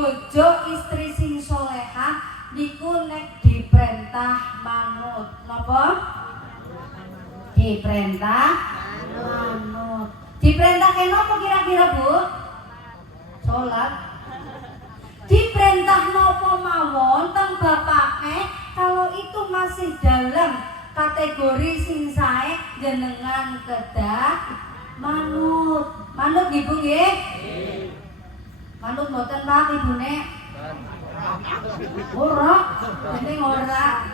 bojo istri sing solehah niku nek diperintah manut. Napa? Diperintah manut. Diperintah kenapa kira-kira Bu? Sholat. Diperintah nopo mawon teng bapake kalau itu masih dalam kategori sing sae jenengan kedah manut. Manut nggih Bu nggih? Manut mboten Pak Ibune? Ora, penting ora.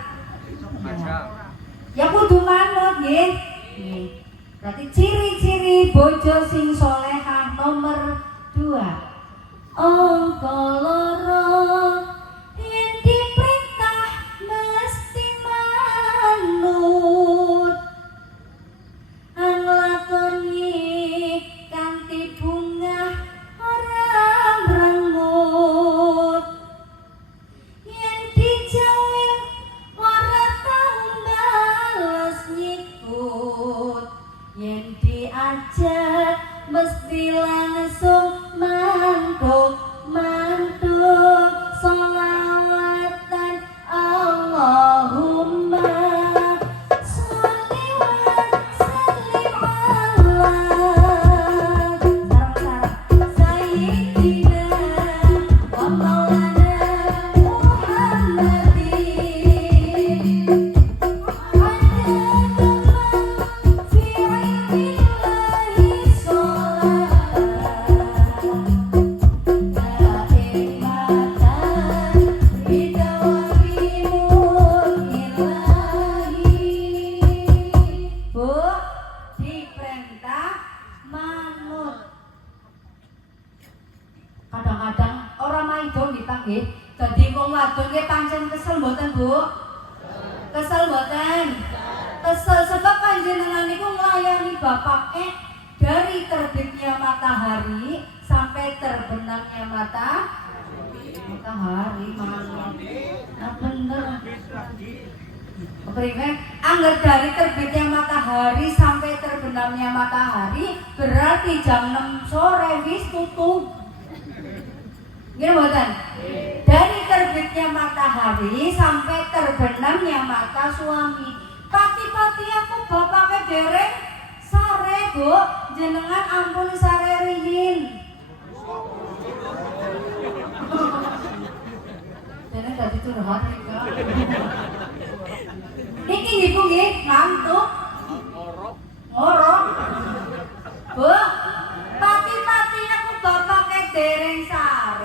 Ya kudu manut nggih. Nggih. Berarti ciri-ciri bojo sing solehah nomor 2. Angka loro yen diperintah mesti manut. Anglakoni kanthi bungah ora mrengut. Yen dijawil ora tau bales nyikut. Yen diajak mesti langsung mantuk sholawatan Allahumma sholli wa sallim ala sayyidina wa maulana Muhammadin jadi wong wadon nggih pancen kesel mboten Bu? Kesel mboten? Kesel sebab panjenengan niku nglayani bapake dari terbitnya matahari sampai terbenamnya matahari mana? Nah bener. Berikan, angger dari terbitnya matahari sampai terbenamnya matahari berarti jam 6 sore wis tutup. Gini mboten? Dari terbitnya matahari sampai terbenamnya mata suami. Pati-pati aku bapaknya dereng sare Bu, jenengan ampun sare riyin. Jenengan dadi curhat nika. Niki ibu nggih ngantuk